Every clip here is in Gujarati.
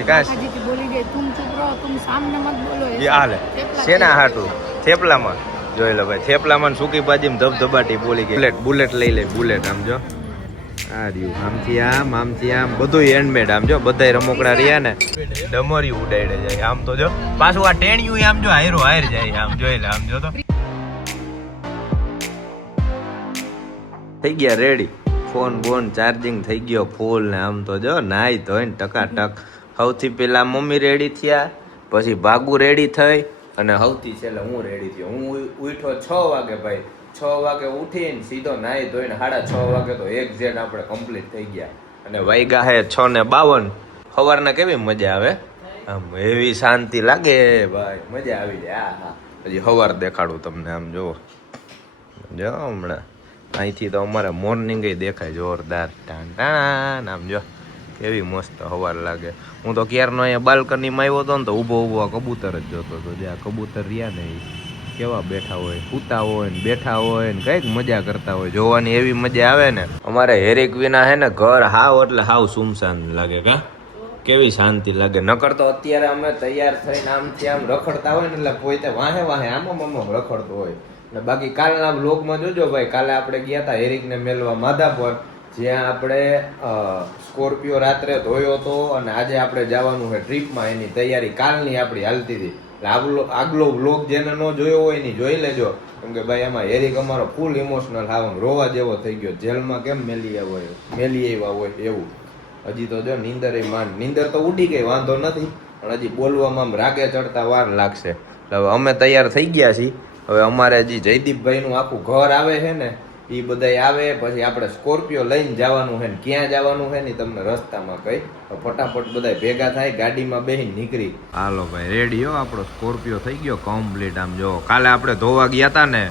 એ કાંઈ આજીથી બોલી ગઈ તુમ ચૂપ રહો તુમ સામને મત બોલો એ હાલે શેના હાટું થેપલામાં જોઈ લો ભાઈ થેપલામાં સૂકી ભાજીમાં ધબધબાટી બોલી ગઈ બુલેટ લઈ લે બુલેટ આમ જો આ રહ્યું આમથી આમ બધું હેન્ડમેડ આમ જો બધાય રમકડા રહ્યા ને ડમરિયું ઉડાડે જાય આમ તો જો પાછું આ ટેણિયું આમ જો હાયરો હાયર જાય આમ જોઈ લે આમ જો તો થઈ ગયા રેડી ફોન બોન ચાર્જિંગ થઈ ગયો ફૂલ ને આમ તો જો નાઈ ધોઈને ટકાટક સૌથી પહેલા મમ્મી રેડી થયા પછી ભાગુ રેડી થઈ અને સૌથી છેલ્લે હું રેડી થયો હું ઉઠ્યો 6 વાગે ભાઈ 6 વાગે ઉઠીને સીધો નાઈ ધોઈને 6:30 વાગે તો એક્ઝેક્ટ આપણે કમ્પ્લીટ થઈ ગયા અને વાગ્યા હે 6:52 સવારના કેવી મજા આવે આમ એવી શાંતિ લાગે ભાઈ મજા આવી જાય હા હજી સવાર દેખાડું તમને આમ જુઓ જો હમણાં અહીંથી તો અમારે મોર્નિંગ દેખાય જોરદાર ટાણ ટાણ આમ જો કેવી મસ્ત સવાર લાગે હું તો ક્યારનો અહીંયા બાલ્કનીમાં આવ્યો હતો ને તો ઊભો કબૂતર જ જોતો હતો જે આ કબૂતર રહ્યા ને એ કેવા બેઠા હોય સૂતા હોય ને બેઠા હોય ને કંઈક મજા કરતા હોય જોવાની એવી મજા આવે ને અમારે હેરેક વિના હે ને ઘર હાવ એટલે હાવ સુમસાન લાગે કા કેવી શાંતિ લાગે નકર તો અત્યારે અમે તૈયાર થઈને આમથી આમ રખડતા હોય ને એટલે પોતે વાહે આમ રખડતો હોય ને બાકી કાલના બ્લોગમાં જોજો ભાઈ કાલે આપણે ગયા હતા હેરિકને મેલવા માધાપર જ્યાં આપણે સ્કોર્પિયો રાત્રે ધોયો હતો અને આજે આપણે જવાનું છે ટ્રીપમાં એની તૈયારી કાલની આપણી હાલતી હતી એટલે આગલો બ્લોગ જેને ન જોયો હોય એની જોઈ લેજો કેમ કે ભાઈ એમાં હેરિક અમારો ફૂલ ઇમોશનલ આમ રોવા જેવો થઈ ગયો જેલમાં કેમ મેલી આવ્યા હોય એવું હજી તો જો નીંદર તો ઉડી ગઈ વાંધો નથી પણ હજી બોલવામાં આમ રાગે ચડતા વાર લાગશે હવે અમે તૈયાર થઈ ગયા છીએ હવે અમારે હજી જયદીપભાઈનું આખું ઘર આવે છે ને એ બધા આવે પછી આપણે સ્કોર્પિયો લઈને જવાનું છે ને ક્યાં જવાનું છે ને તમને રસ્તામાં કઈ ફટાફટ બધા ભેગા થાય ગાડીમાં બેસીને નીકળી હાલો ભાઈ રેડી હો આપણો સ્કોર્પિયો થઈ ગયો કમ્પ્લીટ આમ જો કાલે આપણે ધોવા ગયા હતા ને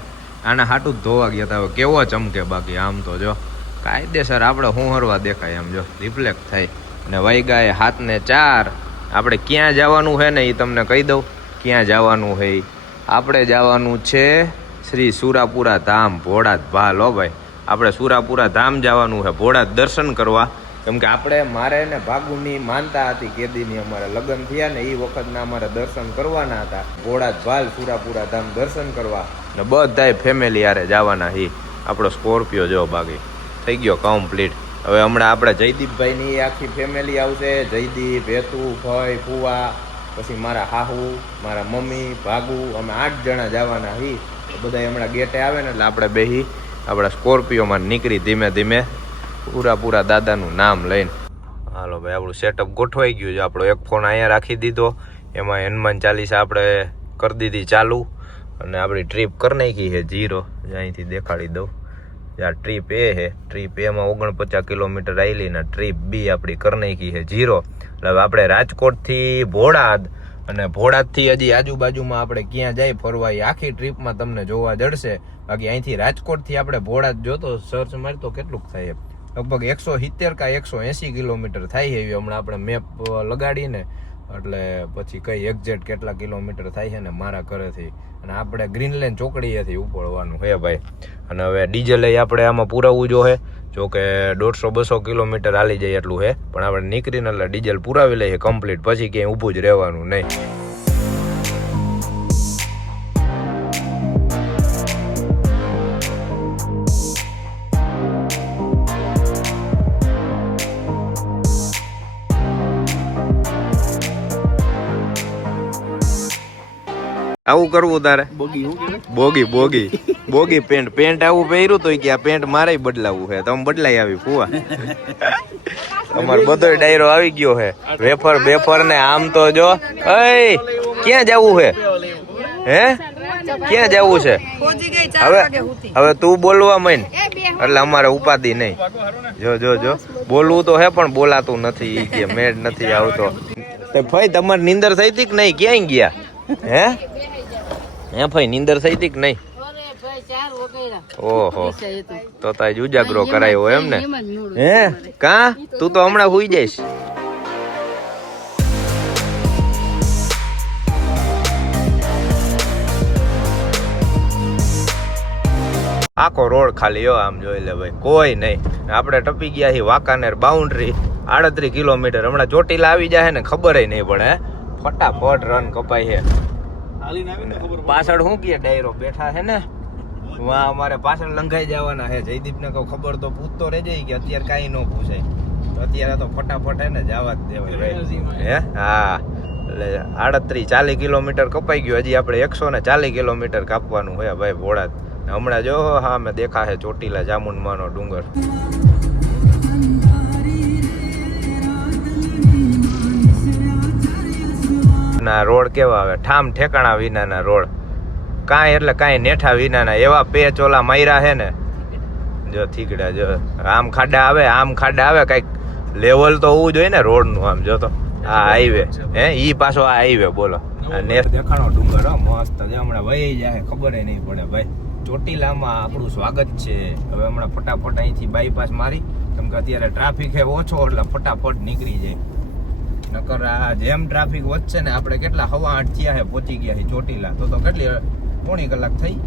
આને હાટું જ ધોવા ગયા હતા હવે કેવો ચમકે બાકી આમ તો જો કાયદેસર આપણે હુંહરવા દેખાય આમ જો રિફ્લેક્ટ થાય અને વાગ્યા 7:04 આપણે ક્યાં જવાનું છે ને એ તમને કહી દઉં ક્યાં જવાનું છે આપણે જવાનું છે શ્રી સુરાપુરા ધામ ભોળાત ભાલ હો ભાઈ આપણે સુરાપુરા ધામ જવાનું છે ભોળાત દર્શન કરવા કેમ કે આપણે મારે ને ભાગુની માનતા હતી કેદીની અમારે લગ્ન થયા ને એ વખતના અમારે દર્શન કરવાના હતા ભોળાત ભાલ સુરાપુરા ધામ દર્શન કરવા ને બધાય ફેમિલી યારે જવાના હી આપણો સ્કોર્પિયો જો બાકી થઈ ગયો કમ્પ્લીટ હવે હમણાં આપણે જયદીપભાઈની આખી ફેમિલી આવશે જયદીપ હેતુ ભાઈ ફુવા પછી મારા હાહુ મારા મમ્મી ભાગુ અમે 8 જણા જવાના હી બધા હમણાં ગેટે આવે ને એટલે આપણે બેહી આપણા સ્કોર્પિયોમાં નીકળી ધીમે ધીમે પૂરા દાદાનું નામ લઈને હાલો ભાઈ આપણું સેટઅપ ગોઠવાઈ ગયું છે આપણો એક ફોન અહીંયા રાખી દીધો એમાં હનુમાન ચાલીસા આપણે કરી દીધી ચાલુ અને આપણી ટ્રીપ કરી નાખી છે 0 અહીંથી દેખાડી દઉં આ ટ્રીપ એ છે ટ્રીપ એમાં 49 કિલોમીટર આવેલી ને ટ્રીપ બી આપણી કરી નાખી છે 0 એટલે હવે આપણે રાજકોટથી ભોળાદ અને ભોળાદથી હજી આજુબાજુમાં આપણે ક્યાં જાય ફરવા એ આખી ટ્રીપમાં તમને જોવા જડશે બાકી અહીંથી રાજકોટથી આપણે ભોળાદ જોતો સર્ચ મારી તો કેટલુંક થાય લગભગ 170 કે 180 કિલોમીટર થાય છે એવી હમણાં આપણે મેપ લગાડીને એટલે પછી કઈ એક્ઝેક્ટ કેટલા કિલોમીટર થાય છે ને મારા ઘરેથી અને આપણે ગ્રીનલેન્ડ ચોકડીએથી ઉપડવાનું હે ભાઈ અને હવે ડીઝલ આપણે આમાં પુરાવવું જોઈએ જો કે 150-200 કિલોમીટર હાલી જાય એટલું હે પણ આપણે નીકળીને એટલે ડીઝલ પુરાવી લઈએ કમ્પ્લીટ પછી ક્યાંય ઊભું જ રહેવાનું નહીં આવું કરવું તારે બોગી પેન્ટ આવું પહેર્યું તો કે આ પેન્ટ મારે બદલાવું છે તમે બદલાઈ આવી ફુવા અમાર બધો ડાયરો આવી ગયો છે વેફર ને આમ તો જો ક્યાં જવું છે હે ક્યાં જવું છે હવે તું બોલવા માંડ એટલે અમારે ઉપાધિ નહીં જો બોલવું તો હે પણ બોલાતું નથી કે મેળ નથી આવતો ભાઈ તમારી નીંદર થઈ હતી કે નહીં ક્યાંય ગયા હે ભાઈ નીંદર થઈ હતી કે નહીં ઓહો તો તાજ ઉજાગરો કરાયો એમ ને હે કા તું તો હમણાં હુઈ જઈશ આખો રોડ ખાલી આમ જોઈ લે ભાઈ કોઈ નહીં આપણે ટપી ગયા છીએ વાંકાનેર બાઉન્ડ્રી 38 કિલોમીટર. હમણાં ચોટીલા આવી જાય ને ખબર નહીં પડે. ફટાફટ રન કપાય છે. પાછળ શું કે ડાયરો બેઠા છે ને, વાહ અમારે પાછળ લંઘાઈ જવાના છે. જયદીપ ને કહું ખબર તો પૂછતો રહેજે કે અત્યારે કાંઈ ન પૂછાય. અત્યારે તો ફટાફટ હે ને જવા જ દેવાય ભાઈ. હે હા, એટલે 38-40 કિલોમીટર કપાઈ ગયું. હજી આપણે 140 કિલોમીટર કાપવાનું હોય ભાઈ ભોળા. હમણાં જો હા મેં દેખા છે ચોટીલા જામુનમાનો ડુંગર. ના રોડ કેવા આવે, ઠામ ઠેકાણા વિનાના રોડ, કાંઈ એટલે કાંઈ નેઠા વિનાના એવા પેચ ઓલા માર્યા છે ને. જો થીગડા જો આમ ખાડા આવે કઈક લેવલ તો હોવું જોઈએ ને રોડ નું. આમ જો તો આ હાઈવે હે ઈ પાછો આ હાઈવે બોલો. આ નેર દેખાણો ડુંગર મસ્ત છે. હમણાં વહી જાય ખબર નહીં પડે ભાઈ. ચોટીલામાં આપણું સ્વાગત છે. હવે હમણાં ફટાફટ અહીંથી બાયપાસ મારી, કેમ કે અત્યારે ટ્રાફિક છે ઓછો એટલે ફટાફટ નીકળી જાય. નકર આ જેમ ટ્રાફિક વધશે ને આપણે કેટલા 8:15 થયા છે પહોંચી ગયા છે ચોટીલા. તો કેટલી પોણી કલાક થઈ,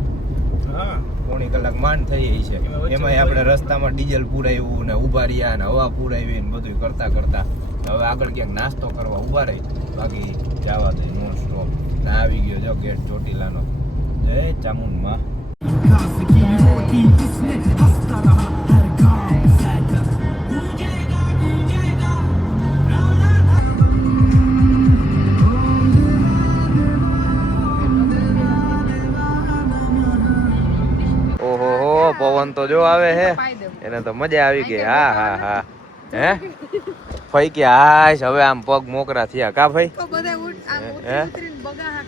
પોણી કલાક માંડ થઈ છે. એમાં આપણે રસ્તામાં ડીઝલ પુરાવ્યું ને ઉભા રહ્યા ને હવા પુરાવી ને બધું કરતા હવે આગળ ક્યાંક નાસ્તો કરવા ઉભા રહી. બાકી જવા દે નોન સ્ટોપ. આવી ગયો જો ગેટ ચોટીલાનો. જય ચામુંડમાં. પવન તો જો આવે હે, એને તો મજા આવી ગઈ. હા હે ફઈ કે હાશ હવે આમ પગ મોકરા થયા કા ભાઈ.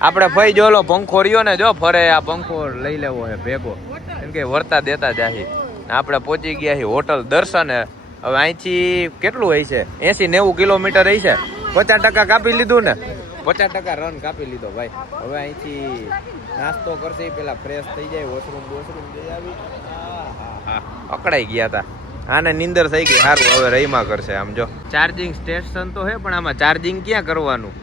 આપણે ફઈ જો લો પંખો રહ્યો ને જો ફરે, આ પંખો લઈ લેવો હે ભેગો, એમ કે વર્તા દેતા જાહી. આપણે પહોંચી ગયા છીએ હોટલ દર્શન. હવે અહીંથી કેટલું હોય છે 80-90 કિલોમીટર હોય છે. 50% કાપી લીધું ને, 50% રન કાપી લીધો ભાઈ. હવે અહીંથી નાસ્તો કરશે, પેલા ફ્રેશ થઈ જાય, વોશરૂમ જઈ આવી. અકળાઈ ગયા હતા આને, નીંદર થઈ ગઈ. સારું હવે રહીમાં કરશે. આમ જો ચાર્જિંગ સ્ટેશન તો હે પણ આમાં ચાર્જિંગ ક્યાં કરવાનું,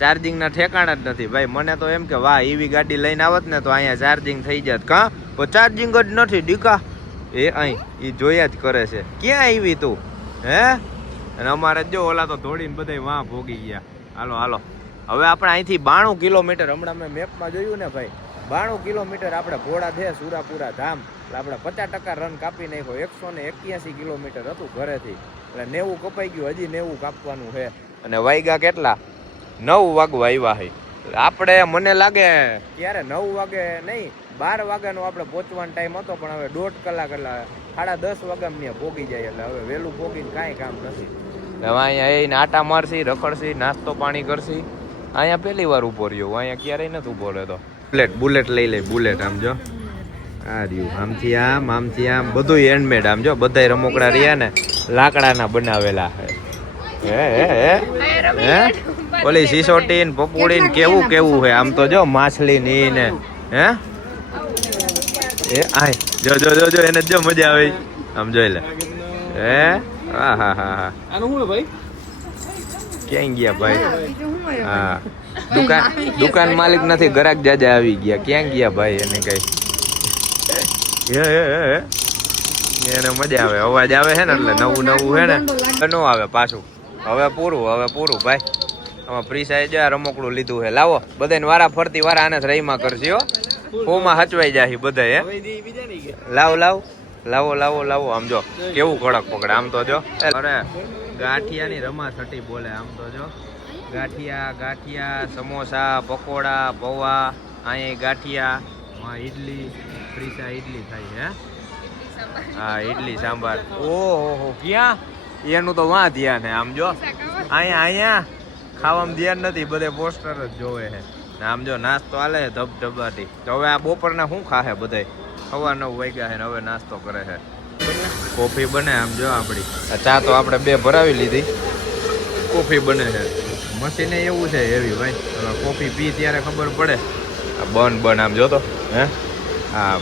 ચાર્જિંગ ના ઠેકાણા જ નથી ભાઈ. મને તો એમ કે વાહ એવી ગાડી લઈને આવત ને તો અહીંયા ચાર્જિંગ થઈ જાત. કા પણ ચાર્જિંગ જ નથી ડીકા એ અહીં એ જોયા જ કરે છે. ક્યાં આવી તું હે? અને અમારે જો ઓલા તો દોડીને બધા વાં ભોગી ગયા. હાલો હવે આપણે અહીંથી 92 કિલોમીટર, હમણાં મેં મેપમાં જોયું ને ભાઈ, 92 કિલોમીટર આપણે ભોળા છે સુરાપુરા ધામ. એટલે આપણે 50% રન કાપી નાખ્યો. 181 કિલોમીટર હતું ઘરેથી, એટલે 90 કપાઈ ગયું. હજી 90 કાપવાનું છે. અને વાગ્યા કેટલા 9 વાગવા આવ્યા છે. આપણે મને લાગે ક્યારે 9 વાગે નહીં 12 વાગ્યાનો આપણે પહોંચવાનો ટાઈમ હતો, પણ હવે 1.5 કલાક એટલે 10:30 વાગ્યા ભોગી જાય. એટલે હવે વહેલું ભોગીને કાંઈ કામ નથી. હવે અહીંયા એને આટા મારશી, રખડશી, નાસ્તો પાણી કરશી. અહીંયા પહેલી વાર ઉભો રહ્યો, અહીંયા ક્યારેય નથી ઉભો રહેતો. બુલેટ લઈ લે, બુલેટ આમ જો આ રહ્યું, આમથી આમ બધું હેન્ડમેડ. આમ જો બધા રમકડા રહ્યા ને લાકડાના બનાવેલા હે ઓલી સિસોટી ને પપુડી ને કેવું છે. આમ તો જો માછલી ની ને હે આય જો એને જો મજા આવે. આમ જોઈ લે હે. હા ક્યાં ગયા ભાઈ? હા દુકાન માલિક નથી, ગ્રાહક જાજા આવી ગયા. ક્યાં ગયા ભાઈ? એને કઈ એને મજા આવે, અવાજ આવે છે ને એટલે નવું છે ને ન આવે પાછું. હવે પૂરું ભાઈ. આમાં ફ્રી સાઈઝ રમકડું લીધું છે. લાવો બધાને વારા ફરતી વારા આને રહીમાં કરશી હો. ફોમાં હચવાઈ જાય બધા હે. લાવો આમ જો કેવું કડક પકડે. આમ તો જો અરે ગાંઠિયાની રમા છટી બોલે. આમ તો જો ગાંઠિયા સમોસા પકોડા પૌવા, અહીંયા ગાંઠિયા, ઈડલી, ફ્રીસા ઈડલી થાય હે. હા ઈડલી સાંભાર. ઓહો ક્યાં એનું તો વાં ધ્યાન હે. આમ જો અહીંયા ખાવામાં ધ્યાન નથી, બધે પોસ્ટર જ જોવે છે. આમ જો નાસ્તો હાલે ધબધબાટી. તો હવે આ બપોરના શું ખાહે બધા? 9:15 વાગ્યા છે ને હવે નાસ્તો કરે છે. કોફી બને. આમ જો આપણી ચા તો આપણે 2 ભરાવી લીધી, કોફી બને છે. મશીને એવું છે એવી ભાઈ. કોફી પી ત્યારે ખબર પડે. બન આમ જોતો હે. હા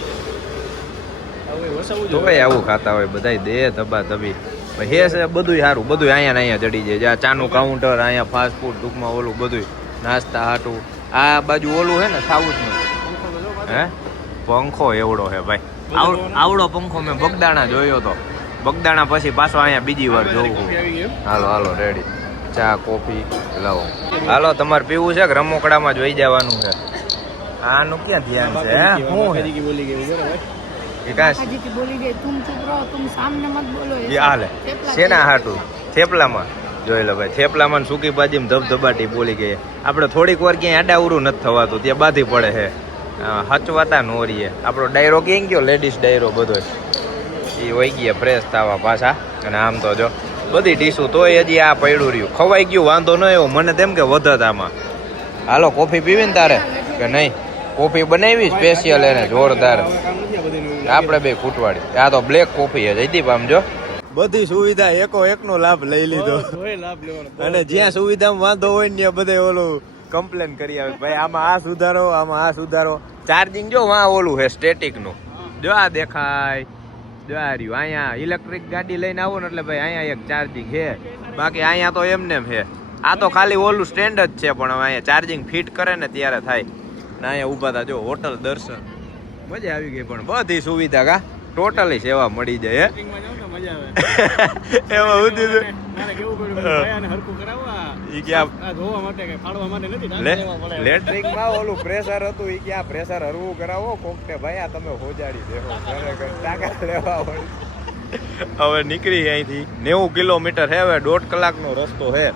તો ભાઈ આવું ખાતા હોય બધા, દે ધબા ધબી હે છે. બધું સારું, બધું અહીંયા ચડી જાય. જ્યાં ચાનું કાઉન્ટર, અહીંયા ફાસ્ટ ફૂડ, ટૂંકમાં ઓલું બધું નાસ્તા હાટું. આ બાજુ ઓલું હે ને સાઉથનું હે પંખો એવડો હે ભાઈ. આવડો પંખો મેં બગદાણા જોયો હતો. બગદાણા પછી પાછો અહીંયા બીજી વાર જોવું. હાલો હાલો રેડી. ચા કોફી લાવો. હાલો તમારે પીવું છે કે રમકડામાં જોઈ જવાનું છે? આનું ક્યાં ધ્યાન છે? શું એ કાંઈ हाजी की बोली गई तुम चुप रहो तुम सामने मत बोलो એ હાલે શેના હાટું? થેપલામાં જોઈ લો ભાઈ, થેપલામાં ને સૂકી ભાજીમાં ધબધબાટી બોલી ગઈ. આપણે થોડીક વાર ક્યાંય આડાઉરું નથી થવાતું, ત્યાં બાધી પડે છે. હચવાતા નો રહીએ. આપણો ડાયરો ક્યાં ગયો? લેડીઝ ડાયરો બધો એ વહી ગયા ફ્રેશ થવા પાછા. અને આમ તો જો બધી ડીશું તોય હજી આ પડ્યું રહ્યું. ખવાઈ ગયું વાંધો ન એવો મને તેમ કે વધત આમાં. હાલો કોફી પીવી ને તારે કે નહીં? કોફી બનાવી સ્પેશિયલ એને જોરદાર. આપણે બે ફૂટવાડી. આ તો બ્લેક કોફી છે જયદીપ. આમ જો બધી સુવિધા એકો એકનો લાભ લઈ લીધો. અને જ્યાં સુવિધામાં વાંધો હોય ને ત્યાં બધે ઓલું કમ્પ્લેન કરી આવે ભાઈ આમાં આ સુધારો, આમાં આ સુધારો. ચાર્જિંગ જો વાં ઓલું છે સ્ટેટિક નું. જો આ દેખાય, જો આ રહ્યું. અહીંયા ઇલેક્ટ્રિક ગાડી લઈને આવો ને એટલે ભાઈ અહીંયા એક ચાર્જિંગ છે. બાકી અહીંયા તો એમને એમ છે. આ તો ખાલી ઓલું સ્ટેન્ડ જ છે, પણ હવે અહીંયા ચાર્જિંગ ફિટ કરે ને ત્યારે થાય. ને અહીંયા ઊભા હતા જો હોટલ દર્શન. મજા આવી ગઈ. પણ બધી સુવિધા કા ટોટલી સેવા મળી જાય. એમાં ઇલેક્ટ્રિકમાં ઓલું પ્રેશર હતું ઈ ક્યાં પ્રેશર હરવું કરાવો કોકને ભાઈ આ તમે હોજાડી દેવો ટાકા લેવા હોય. હવે નીકળી અહીંથી 90 કિલોમીટર હે. હવે 1.5 કલાકનો રસ્તો હે.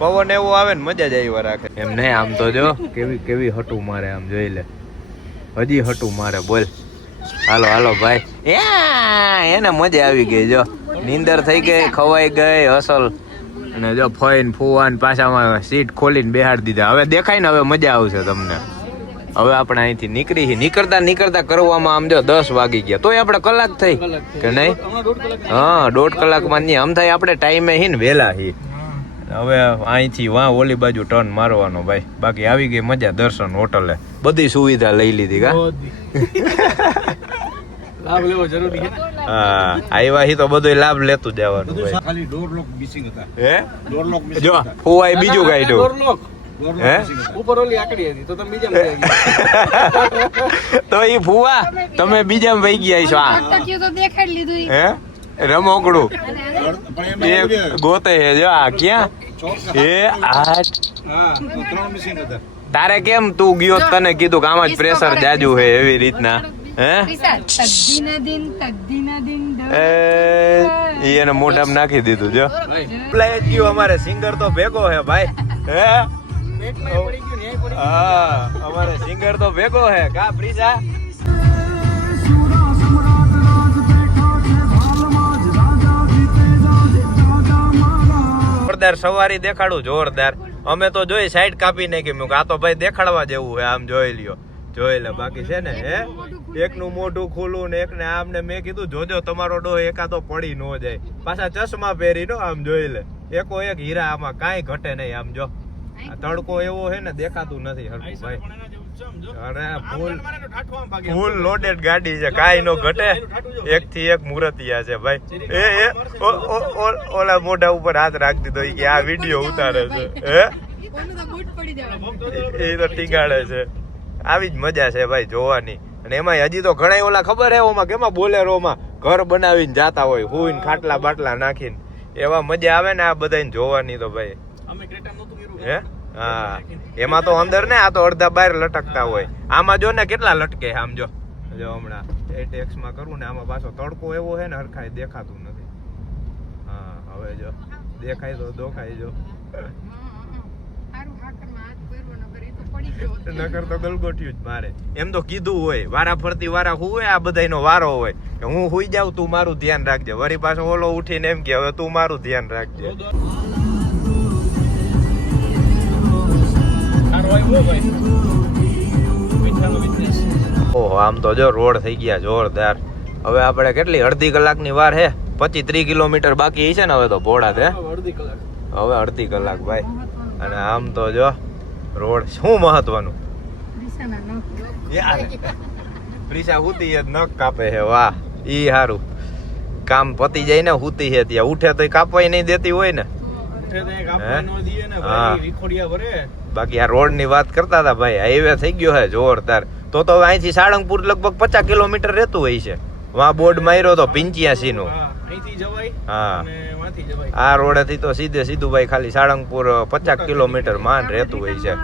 પવન એવો આવે ને મજા જ આવી રાખે એમ નહીં. આમ તો જો કેવી કેવી હટું મારે. આમ જોઈ લે હજી હટું મારે. બોલ હાલો હાલો ભાઈ. એને મજા આવી ગઈ. જો નીંદર થઈ ગઈ, ખવાઈ ગઈ અસલ. અને જો ફઈન ફુવાન પાછામાં સીટ ખોલીને બેહાડી દીધા. હવે દેખાય ને હવે મજા આવશે તમને. હવે આપણે અહીંથી નીકળતા નીકળતા કરવામાં આમ જો 10 વાગી ગયા. તોય આપણે કલાક થઈ કે નહીં? હા 1.5 કલાકમાં નહીં. આમ થાય આપણે ટાઈમે હી ને વહેલા હી. હવે અહીંથી વાં ઓલી બાજુ ટર્ન મારવાનો ભાઈ. બાકી આવી ગઈ મજા. દર્શન હોટલે બધી સુવિધા લઈ લીધી કા. લાભ લેવો જરૂરી છે. હા આવ્યા હી તો બધો લાભ લેતું જવાનું ભાઈ. ખાલી ડોર લોક મિસિંગ હતા. હે ડોર લોક મિસિંગ જો ફુવાઈ બીજું કાઢ્યું. ડોર લોક હે ઉપર ઓલી આકડી હતી તો તમે બીજા માં ગયા. તો ઈ ફુવા તમે બીજામાં વહી ગયા છો. આ અટક્યું તો દેખાડી લીધું ઈ. હે રમોકડું પણ એ ગોતે હે. જો આ ક્યાં એ આ હા 3 મિસિંગ હતા. તારે કેમ તું ગયો તને કીધું કે આમાં જ પ્રેશર જાજુ હે એવી રીતના? હે એને મોઢામાં નાખી દીધું. જો પ્લાય ગયું. અમારે સિંગર તો ભેગો હે ભાઈ. હે પેટમાં પડી ગયું ને પડી. હા અમારે સિંગર તો ભેગો હે કા પ્રીસા. જોરદાર સવારી દેખાડું જોરદાર. અમે તો જોઈ સાઈડ કાપી નાખી. મેં આ તો ભાઈ દેખાડવા જેવું હે. આમ જોઈ લ્યો જોઈ લે. બાકી છે ને હે એકનું મોઢું ખુલ્લું ને એકને આમ ને મેં કીધું જોજો તમારો ડો એકાદો પડી ન જાય. પાછા ચશ્મા પહેરી નો. આમ જોઈ લે એકો એક હીરા. આમાં કાંઈ ઘટે નહીં. આમ જો આ તડકો એવો હે ને દેખાતું નથી હરખું ભાઈ. અરે ફૂલ લોડેડ ગાડી છે. કાંઈ નો ઘટે. એક થી એક મૂર્તિયા છે ભાઈ. એ ઓલા મોઢા ઉપર હાથ રાખી દીધો કે આ વિડીયો ઉતારે છે. હે એ તો ટીંગાડે છે. આવી જ મજા છે ભાઈ જોવાની. અને એમાં હજી તો ઘણા ઓલા ખબર હે ઓમાં કેમાં બોલેરોમાં ઘર બનાવીને જાતા હોય હુઈને ખાટલા બાટલા નાખીને. એવા મજા આવે ને આ બધાને જોવાની તો ભાઈ. અમે ક્રેટા નહોતું કર્યું. હે હા એમાં તો અંદર ને આ તો અડધા બહાર લટકતા હોય. આમાં જો ને કેટલા લટકે. આમ જો જો હમણાં એ ટેક્સ માં કરું ને આમાં પાછો તડકો એવો હે ને હરખાય દેખાતું નથી. હા હવે જો દેખાય તો દોખાય. જો નકર તો ગલગોટિયું જ મારે. એમ તો કીધું હોય વારા ફરતી વારા હુવે. આ બધાનો વારો હોય કે હું હુઈ જાઉં તું મારું ધ્યાન રાખજે. વળી પાછો ઓલો ઉઠીને એમ કે હવે તું મારું ધ્યાન રાખજે. ઓહો આમ તો જો રોડ થઈ ગયા જોરદાર. હવે આપણે કેટલી અડધી કલાકની વાર હે. 25-30 કિલોમીટર બાકી છે ને હવે તો ભોળા હે. અડધી કલાક. હવે અડધી કલાક ભાઈ. અને આમ તો જો રોડ શું મહત્વનું. પ્રીસા હુતી હે નખ કાપે હે. વાહ ઈ હારું. કામ પતી જાય ને હુતી હે ત્યાં ઉઠે તો કાપવાય નહીં દેતી હોય ને. બાકી આ રોડ ની વાત કરતા હતા ભાઈ. હાઈવે થઈ ગયો હે જોરદાર. તો અહીંથી સાળંગપુર લગભગ 50 કિલોમીટર રહેતું હોય છે. વાં બોર્ડ માર્યો તો 85 નું. અહીંથી જવાય હા અને વાંથી જવાય. આ રોડેથી તો સીધું ભાઈ ખાલી સાળંગપુર 50 કિલોમીટર માંડ રહેતું હોય છે.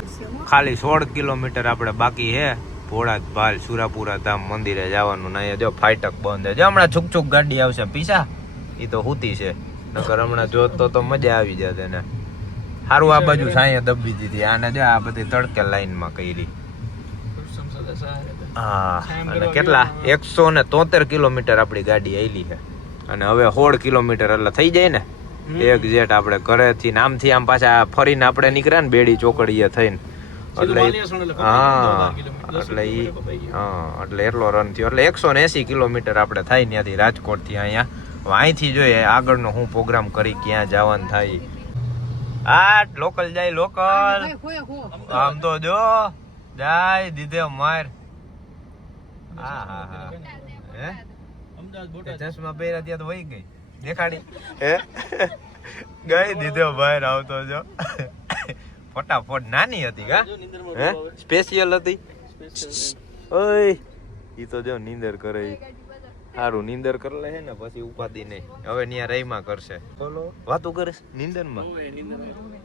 ખાલી 16 કિલોમીટર આપણે બાકી છે ભોળાદ ભાલ સુરાપુરા ધામ મંદિરે જવાનું. ને અહીંયા જો ફાટક બંધ છે. હમણાં છુક ગાડી આવશે પીસા એ તો હુતી છે, નકર હમણાં જોત તો મજા આવી જાત એને. સારું આ બાજુ સાંયે દબી દીધી આને, જો આ બધી તડકે લાઈનમાં કરી. હા અને કેટલા 173 કિલોમીટર આપણી ગાડી આવેલી છે અને હવે 16 કિલોમીટર એટલે થઈ જાય ને એક્ઝેક્ટ આપણે ઘરેથી આમથી આમ પાછા ફરીને આપણે નીકળ્યા ને બેડી ચોકડીએ થઈને એટલે હા એટલે એટલો રન થયો એટલે 180 કિલોમીટર આપણે થાય ત્યાંથી રાજકોટ થી અહીંયા. અહીંથી જોઈએ આગળનો હું પ્રોગ્રામ કરી ક્યાં જવાનું થાય. આ લોકલ જાય લોકલ આમ તો જો જાય દીધે માર. હા હા હા હે ચશ્મા પહેર્યા ત્યાં તો વહી ગઈ દેખાડી હે ગઈ દીધો બહાર આવતો જો ફટાફટ. નાની હતી કા હે સ્પેશિયલ હતી. ઓય ઈ તો જો નીંદર કરે. સારું નીંદર કરી લે ને પછી ઉપાધિ નહીં. હવે ન્યા રહીમાં કરશે. બોલો વાતું કરીશ નીંદર માં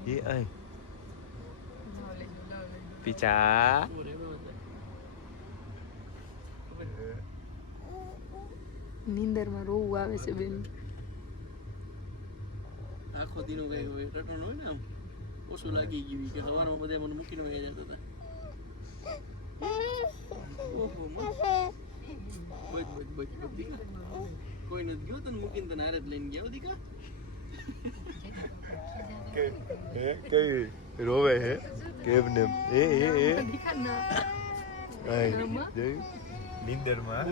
એ આય પીછા નીંદર માં રોવું આવે છે બેન. આખો દીનો કઈ રટણ હોય ને આમ ઓછું લાગી ગયું કે સવારમાં બધા મને મૂકીને વહી જતા હતા. કોઈ નથી ગયો તને મૂકીને તને હારે જ લઈને ગયા દીકા. કેવી રોવે હે કેમ ને એ નીંદરમાં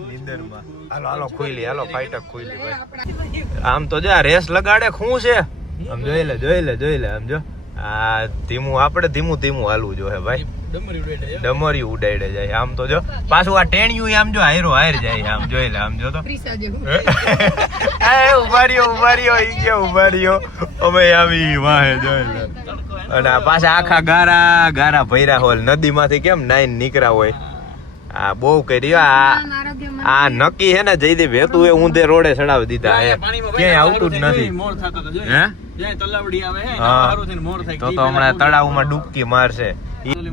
હાલો ખોઈલી હાલો ફાઈટક ખોઈલી ભાઈ. આમ તો જો રેસ લગાડે શું છે આમ જોઈ લે આમ જો આ ધીમું આપણે ધીમું હાલવું જોઈએ ભાઈ. ડમરી ઉડાડે જાય આમ તો જો પાછું આ ટેણિયું આમ જો હાયરો હાયર જાય આમ જોઈ લે આમ જો તો ઉભા રહ્યો ઈ કે ઉભા રહ્યો અમે આવી વાહે જોઈ લે. અને આ પાછા આખા ગારા ભર્યા હોય નદી માંથી કેમ નાઈન નીકળ્યા હોય. આ બહુ કરી આ નક્કી હે ને જયદીપ હેતું એ ઊંધે રોડે ચડાવી દીધા ક્યાંય આવતું જ નથી. તો હમણાં તળાવમાં ડૂબકી મારશે.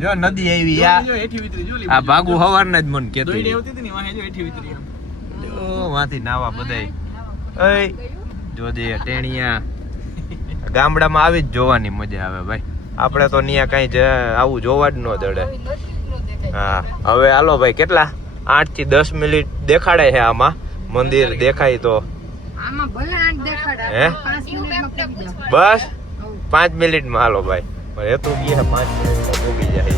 જો નદી આવી આ ભાગુ હવારના જ મન કેતો વાથી નાવા બધાય જોજે ટેણિયા. ગામડામાં આવી જ જોવાની મજા આવે ભાઈ. આપણે તો ન્યા કઈ આવું જોવા જ ન દડે. હા હવે હાલો ભાઈ કેટલા 8 થી 10 મિનિટ દેખાડે છે આમાં મંદિર દેખાય તો આમાં ભલે 8 દેખાડે હે 5 મિનિટમાં પૂરી જાવ. બસ 5 મિનિટમાં હાલો ભાઈ. એ તો ગયા 5 મિનિટમાં પૂરી જાય.